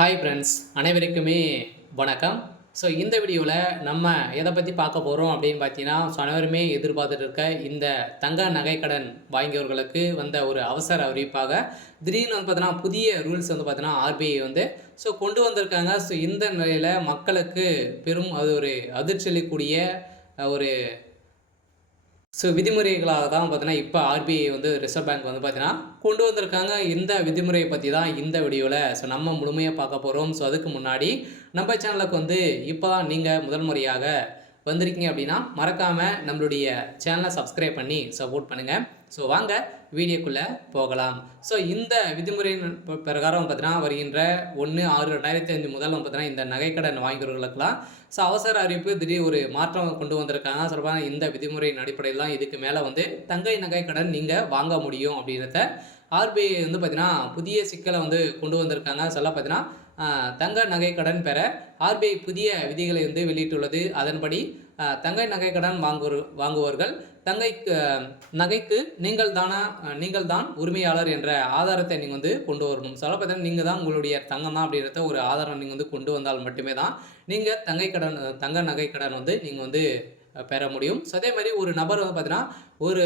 Hi friends, அனைவருக்குமே வணக்கம். So இந்த வீடியோவில் நம்ம எதை பற்றி பார்க்க போகிறோம் அப்படின்னு பார்த்தீங்கன்னா, அனைவருமே எதிர்பார்த்துட்டு இருக்க இந்த தங்க நகைக்கடன் வாங்கியவர்களுக்கு வந்த ஒரு அவசர அறிவிப்பாக திடீர்னு வந்து பார்த்தீங்கன்னா புதிய ரூல்ஸ் வந்து பார்த்தீங்கன்னா ஆர்பிஐ வந்து கொண்டு வந்திருக்காங்க. இந்த நிலையில் மக்களுக்கு பெரும் அது ஒரு அதிர்ச்சி அளிக்கக்கூடிய ஒரு விதிமுறைகளாக தான் பார்த்தீங்கன்னா, இப்போ ஆர்பிஐ வந்து ரிசர்வ் பேங்க் வந்து பார்த்தீங்கன்னா, கொண்டு வந்திருக்காங்க. இந்த விதிமுறையை பத்தி தான் இந்த வீடியோல நம்ம முழுமையா பார்க்க போறோம். அதுக்கு முன்னாடி நம்ம சேனலுக்கு வந்து இப்போ தான் நீங்க முதல் முறையாக வந்திருக்கீங்க அப்படின்னா, மறக்காம நம்மளுடைய சேனலை சப்ஸ்கிரைப் பண்ணி சப்போர்ட் பண்ணுங்க. வாங்க வீடியோக்குள்ள போகலாம். இந்த விதிமுறையின் பிரகாரம் பார்த்தீங்கன்னா, வருகின்ற 1/6/2005 முதல் பார்த்தீங்கன்னா, இந்த நகைக்கடன் வாங்கியவர்களுக்கெல்லாம் அவசர அறிவிப்பு திடீர் ஒரு மாற்றம் கொண்டு வந்திருக்காங்க. சொல்லப்போனா இந்த விதிமுறையின் அடிப்படையில் தான் இதுக்கு மேலே வந்து தங்க நகைக்கடன் நீங்கள் வாங்க முடியும் அப்படின்றத ஆர்பிஐ வந்து பார்த்தீங்கன்னா, புதிய சிக்கலை வந்து கொண்டு வந்திருக்காங்க. பார்த்தீங்கன்னா, தங்க நகைக்கடன் பெற ஆர்பிஐ புதிய விதிகளை வந்து வெளியிட்டுள்ளது. அதன்படி தங்க நகைக்கடன் வாங்குவோர்கள் நகைக்கு நீங்கள் தான் உரிமையாளர் என்ற ஆதாரத்தை நீங்கள் வந்து கொண்டு வரணும். பார்த்தீங்கன்னா, நீங்கள் தான் உங்களுடைய தங்கம் தான் அப்படின்றத ஒரு ஆதாரம் நீங்கள் வந்து கொண்டு வந்தால் மட்டுமே தான் நீங்கள் தங்க நகைக்கடன் வந்து நீங்கள் வந்து பெற முடியும். அதே மாதிரி ஒரு நபர் வந்து பார்த்தீங்கன்னா, ஒரு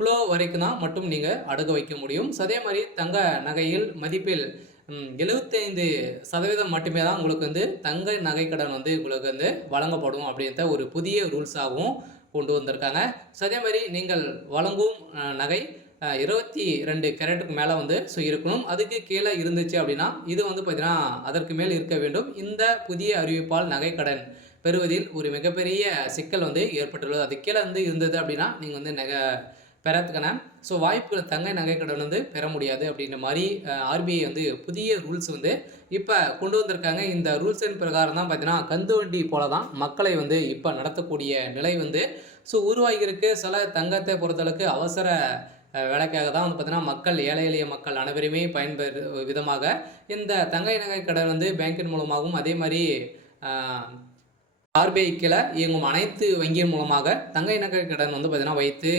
கிலோ வரைக்கும் தான் மட்டும் நீங்கள் அடகு வைக்க முடியும். அதே மாதிரி தங்க நகையில் மதிப்பில் 75% மட்டுமே தான் உங்களுக்கு வந்து தங்க நகைக்கடன் வந்து உங்களுக்கு வந்து வழங்கப்படும் அப்படின்ற ஒரு புதிய ரூல்ஸாகவும் கொண்டு வந்திருக்காங்க. அதே மாதிரி நீங்கள் வழங்கும் நகை 22 கேரட்டுக்கு மேலே வந்து இருக்கணும். அதுக்கு கீழே இருந்துச்சு அப்படின்னா இது வந்து பார்த்தீங்கன்னா அதற்கு மேல் இருக்க வேண்டும். இந்த புதிய அறிவிப்பால் நகைக்கடன் பெறுவதில் ஒரு மிகப்பெரிய சிக்கல் வந்து ஏற்பட்டுள்ளது. அது கீழே வந்து இருந்தது அப்படின்னா நீங்கள் வந்து பெறத்துக்கான வாய்ப்புகள் தங்க நகைக்கடன் வந்து பெற முடியாது அப்படின்ற மாதிரி ஆர்பிஐ வந்து புதிய ரூல்ஸ் வந்து இப்போ கொண்டு வந்திருக்காங்க. இந்த ரூல்ஸின் பிரகாரம் தான் பார்த்தீங்கன்னா கந்து வண்டி போல தான் மக்களை வந்து இப்போ நடத்தக்கூடிய நிலை வந்து உருவாகியிருக்கு. சில தங்கத்தை பொறுத்தளவுக்கு அவசர வேலைக்காக தான் வந்து பார்த்தீங்கன்னா மக்கள் ஏழை எளிய மக்கள் அனைவருமே பயன்பெறு விதமாக இந்த தங்க நகை கடன் வந்து பேங்கின் மூலமாகவும் அதே மாதிரி ஆர்பிஐ கீழே இயங்கும் அனைத்து வங்கியின் மூலமாக தங்க நகை கடன் வந்து பார்த்தீங்கன்னா வைத்து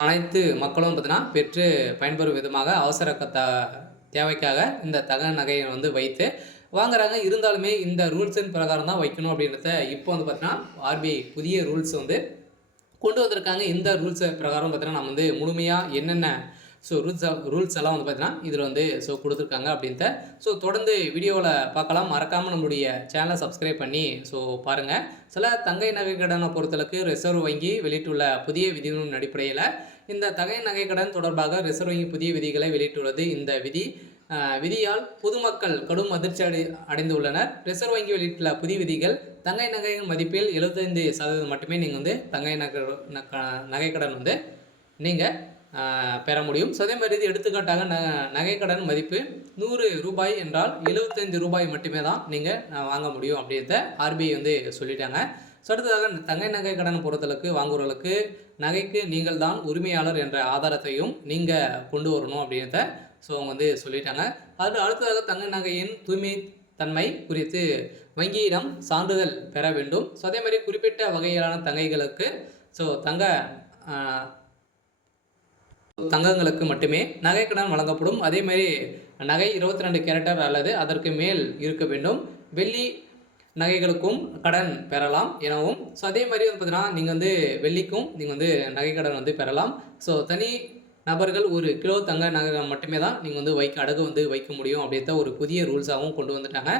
அனைத்து மக்களும் பார்த்தீங்கன்னா பெற்று பயன்பெறும் விதமாக அவசர தேவைக்காக இந்த தங்க நகையை வந்து வைத்து வாங்குறாங்க. இருந்தாலுமே இந்த ரூல்ஸின் பிரகாரம் தான் வைக்கணும் அப்படின்றத இப்போ வந்து பார்த்தீங்கன்னா ஆர்பிஐ புதிய ரூல்ஸ் வந்து கொண்டு வந்திருக்காங்க. இந்த ரூல்ஸ் பிரகாரம் பார்த்தீங்கன்னா நம்ம வந்து முழுமையாக என்னென்ன ரூல்ஸ் எல்லாம் வந்து பார்த்தீங்கன்னா இதில் வந்து கொடுத்துருக்காங்க அப்படின்ட்டு தொடர்ந்து வீடியோவில் பார்க்கலாம். மறக்காமல் நம்மளுடைய சேனலை சப்ஸ்கிரைப் பண்ணி பாருங்கள். சில தங்கை நகை கடனை பொறுத்தளவுக்கு ரிசர்வ் வங்கி வெளியிட்டுள்ள புதிய விதிகளின் அடிப்படையில் இந்த தங்கை நகை கடன் தொடர்பாக ரிசர்வ் வங்கி புதிய விதிகளை வெளியிட்டுள்ளது. இந்த விதியால் பொதுமக்கள் கடும் அதிர்ச்சி அடைந்துள்ளனர். ரிசர்வ் வங்கி வெளியிட்டுள்ள புதிய விதிகள் தங்கை நகையின் மதிப்பில் 75% மட்டுமே நீங்கள் வந்து தங்கை நகைக்கடன் வந்து நீங்கள் பெற முடியும். அதே மாதிரி இது எடுத்துக்காட்டாக நகைக்கடன் மதிப்பு 100 ரூபாய் என்றால் 75 ரூபாய் மட்டுமே தான் நீங்கள் வாங்க முடியும் அப்படின்றத ஆர்பிஐ வந்து சொல்லிட்டாங்க. அடுத்ததாக தங்கை நகை கடன் பொறுத்தளவுக்கு வாங்குவர்களுக்கு நகைக்கு நீங்கள் தான் உரிமையாளர் என்ற ஆதாரத்தையும் நீங்கள் கொண்டு வரணும் அப்படின்றத அவங்க வந்து சொல்லிட்டாங்க. அடுத்ததாக தங்க நகையின் தூய்மை தன்மை குறித்து வங்கியிடம் சான்றிதழ் பெற வேண்டும். அதே மாதிரி குறிப்பிட்ட வகையிலான தங்கைகளுக்கு தங்கங்களுக்கு மட்டுமே நகைக்கடன் வழங்கப்படும். அதே மாதிரி நகை 22 கேரட்டர் அல்லது அதற்கு மேல் இருக்க வேண்டும். வெள்ளி நகைகளுக்கும் கடன் பெறலாம் எனவும் அதே மாதிரி வந்து பார்த்தீங்கன்னா நீங்கள் வந்து வெள்ளிக்கும் நீங்கள் வந்து நகைக்கடன் வந்து பெறலாம். தனி நபர்கள் 1 கிலோ தங்க நகை மட்டுமே தான் நீங்கள் வந்து அடகு வந்து வைக்க முடியும் அப்படின்ற ஒரு புதிய ரூல்ஸாகவும் கொண்டு வந்துட்டாங்க.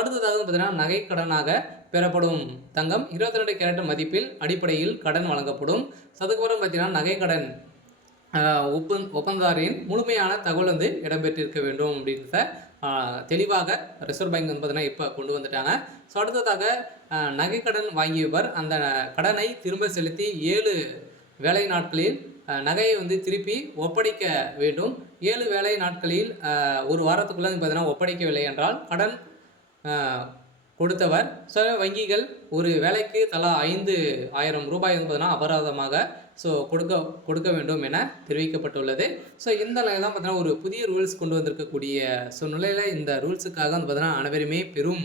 அடுத்ததாக பார்த்தீங்கன்னா நகைக்கடனாக பெறப்படும் தங்கம் 22 கேரட் மதிப்பில் அடிப்படையில் கடன் வழங்கப்படும். அதுக்கப்புறம் பார்த்தீங்கன்னா நகைக்கடன் ஒப்பந்ததாரின் முழுமையான தகவல் வந்து இடம்பெற்றிருக்க வேண்டும் அப்படின்றத தெளிவாக ரிசர்வ் பேங்க் வந்து பார்த்தீங்கன்னா இப்போ கொண்டு வந்துட்டாங்க. அடுத்ததாக நகைக்கடன் வாங்கியவர் அந்த கடனை திரும்ப செலுத்தி 7 வேலை நாட்களில் நகையை வந்து திருப்பி ஒப்படைக்க வேண்டும். 7 வேலை நாட்களில் ஒரு வாரத்துக்குள்ளே பார்த்தீங்கன்னா ஒப்படைக்கவில்லை என்றால் கடன் கொடுத்தவர் வங்கிகள் ஒரு வேலைக்கு தலா 5,000 ரூபாய் என்பதுனா அபராதமாக கொடுக்க வேண்டும் என தெரிவிக்கப்பட்டுள்ளது. இந்த நிலையில் தான் பார்த்தீங்கன்னா ஒரு புதிய ரூல்ஸ் கொண்டு வந்திருக்கக்கூடிய நிலையில் இந்த ரூல்ஸுக்காக வந்து பார்த்தீங்கன்னா அனைவருமே பெரும்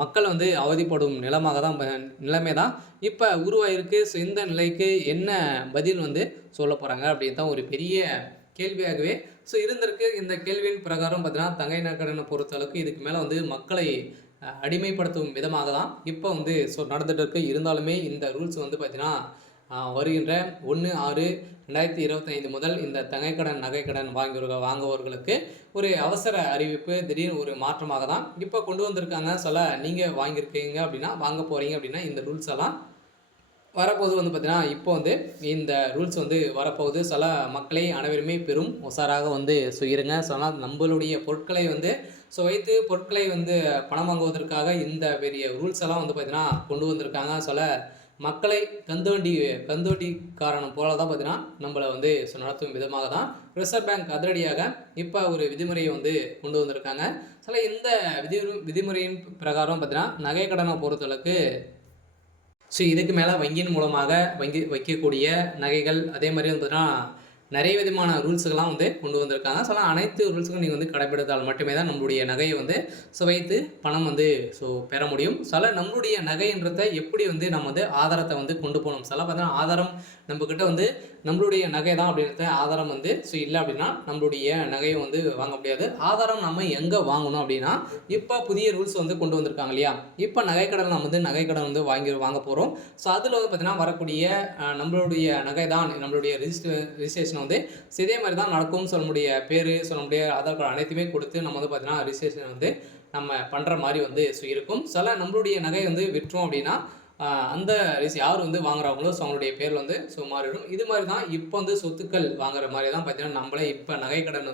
மக்கள் வந்து அவதிப்படும் நிலைமை தான் இப்போ உருவாயிருக்கு. இந்த நிலைக்கு என்ன பதில் வந்து சொல்ல போகிறாங்க அப்படின்னு தான் ஒரு பெரிய கேள்வியாகவே இருந்திருக்கு. இந்த கேள்வியின் பிரகாரம் பார்த்தீங்கன்னா, தங்கை நகைக்கடனை பொறுத்தளவுக்கு இதுக்கு மேல மக்களை அடிமைப்படுத்தும் விதமாக தான் இப்போ நடந்துட்டு இருக்கு. இருந்தாலுமே இந்த ரூல்ஸ் பார்த்தீங்கன்னா, வருகின்ற 1/6/2025 முதல் இந்த தங்கைக்கடன், நகைக்கடன் வாங்குபவர்களுக்கு ஒரு அவசர அறிவிப்பு, திடீர்னு ஒரு மாற்றமாக தான் இப்போ கொண்டு வந்திருக்காங்க. நீங்க வாங்கியிருக்கீங்க அப்படின்னா, வாங்க போறீங்க அப்படின்னா, இந்த ரூல்ஸ் எல்லாம் வரப்போது பார்த்தீங்கன்னா, இப்போ இந்த ரூல்ஸ் வரப்போகுது. மக்களை அனைவருமே பெரும் உஷாராக இருங்க. நம்மளுடைய பொருட்களை வைத்து பொருட்களை பணம் வாங்குவதற்காக இந்த பெரிய ரூல்ஸ் எல்லாம் பார்த்தீங்கன்னா கொண்டு வந்திருக்காங்க. மக்களை கந்துவட்டிக்காரன் போல தான் பார்த்தீங்கன்னா நம்மளை நடத்தும் விதமாக தான் ரிசர்வ் பேங்க் அதிரடியாக இப்போ ஒரு விதிமுறையை கொண்டு வந்திருக்காங்க. இந்த விதிமுறையின் பிரகாரம் பார்த்தீங்கன்னா, நகை கடனை பொறுத்தளவுக்கு இதுக்கு மேலே வங்கியின் மூலமாக வைக்கக்கூடிய நகைகள், அதே மாதிரி பார்த்தீங்கன்னா நிறைய விதமான ரூல்ஸுகள்லாம் கொண்டு வந்திருக்காங்க. அனைத்து ரூல்ஸுக்கும் நீங்கள் கடைபிடித்தால் மட்டுமே தான் நம்மளுடைய நகையை வைத்து பணம் பெற முடியும். நம்மளுடைய நகைன்றதை எப்படி நம்ம ஆதாரத்தை கொண்டு போகணும். பார்த்தீங்கன்னா ஆதாரம் நம்மக்கிட்ட நம்மளுடைய நகை தான் அப்படின்றத ஆதாரம் இல்லை அப்படின்னா நம்மளுடைய நகையை வாங்க முடியாது. ஆதாரம் நம்ம எங்கே வாங்கணும் அப்படின்னா, இப்போ புதிய ரூல்ஸ் கொண்டு வந்திருக்காங்க இல்லையா. இப்போ நகைக்கடன் நம்ம நகைக்கடன் வாங்க போகிறோம். அதில் பார்த்தீங்கன்னா வரக்கூடிய நம்மளுடைய நகை தான் நம்மளுடைய ரிஜிஸ்ட்ரேஷன் இதே மாதிரி தான் நடக்கும்னு சொல்ல முடிய பேர், சொல்ல முடிய ஆதார் கார்டு அனைத்துமே கொடுத்து நம்ம பார்த்தீங்கன்னா ரிஜிஸ்ட்ரேஷன் நம்ம பண்ணுற மாதிரி இருக்கும். நம்மளுடைய நகை விற்றோம் அப்படின்னா, அந்த யார் வாங்குறாங்களோ அவங்களுடைய பேர் மாறிடும். இது மாதிரி தான் இப்போ சொத்துக்கள் வாங்குற மாதிரி தான் பார்த்தீங்கன்னா நம்மளே இப்போ நகைக்கடன்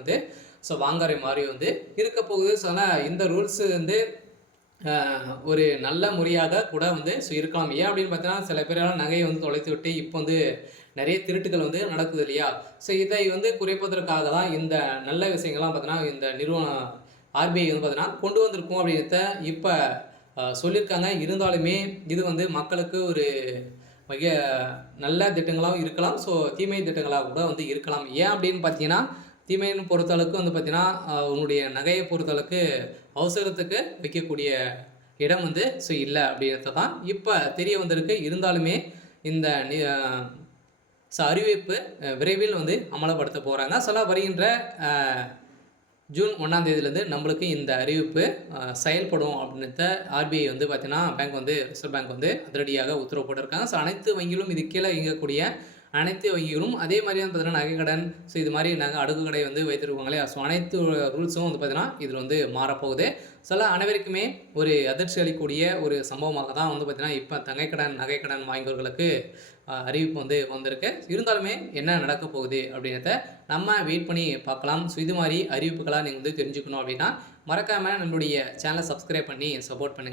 வாங்குற மாதிரி இருக்க போகுது. இந்த ரூல்ஸ் ஒரு நல்ல முறையாக கூட இருக்கலாம். ஏன் அப்படின்னு பார்த்தீங்கன்னா, சில பேரெல்லாம் நகையை தொலைத்து விட்டு இப்போ நிறைய திருட்டுகள் நடக்குது இல்லையா. இதை குறைப்பதற்காக தான் இந்த நல்ல விஷயங்கள்லாம் பார்த்தீங்கன்னா இந்த நிறுவனம் ஆர்பிஐ பார்த்தீங்கன்னா கொண்டு வந்திருக்கும் அப்படின்றத இப்போ சொல்லியிருக்காங்க. இருந்தாலுமே இது மக்களுக்கு ஒரு மிக நல்ல திட்டங்களாகவும் இருக்கலாம், தீமை திட்டங்களாக கூட இருக்கலாம். ஏன் அப்படின்னு பார்த்தீங்கன்னா, தீமைன்னு பொறுத்தளவுக்கு பார்த்தீங்கன்னா, உன்னுடைய நகையை பொறுத்தளவுக்கு அவசரத்துக்கு வைக்கக்கூடிய இடம் இல்லை அப்படின்றத தான் இப்போ தெரிய வந்திருக்கு. இருந்தாலுமே இந்த அறிவிப்பு விரைவில் அமலப்படுத்த போகிறாங்க. வருகின்ற ஜூன் 1ஆம் தேதியிலேருந்து நம்மளுக்கு இந்த அறிவிப்பு செயல்படும் அப்படின்றத ஆர்பிஐ பார்த்தீங்கன்னா பேங்க் ரிசர்வ் பேங்க் அதிரடியாக உத்தரவு போட்டிருக்காங்க. அனைத்து வங்கிகளும் இது கீழே இயங்கக்கூடிய அனைத்து வங்கிகளும் அதே மாதிரி பார்த்தீங்கன்னா நகைக்கடன், இது மாதிரி அடுக்கு கடை வைத்திருக்காங்களே. அனைத்து ரூல்ஸும் பார்த்தீங்கன்னா இதில் மாறப்போகுது. அனைவருக்குமே ஒரு அதிர்ச்சி அளிக்கக்கூடிய ஒரு சம்பவமாக தான் பார்த்தீங்கன்னா இப்போ தங்கைக்கடன், நகைக்கடன் வாங்கியவர்களுக்கு அறிவிப்பு வந்திருக்கு. இருந்தாலுமே என்ன நடக்க போகுது அப்படின்றத நம்ம வெயிட் பண்ணி பார்க்கலாம். இது மாதிரி அறிவிப்புகளாக நீங்கள் தெரிஞ்சுக்கணும் அப்படின்னா மறக்காமல் நம்மளுடைய சேனலை சப்ஸ்கிரைப் பண்ணி சப்போர்ட் பண்ணுங்கள்.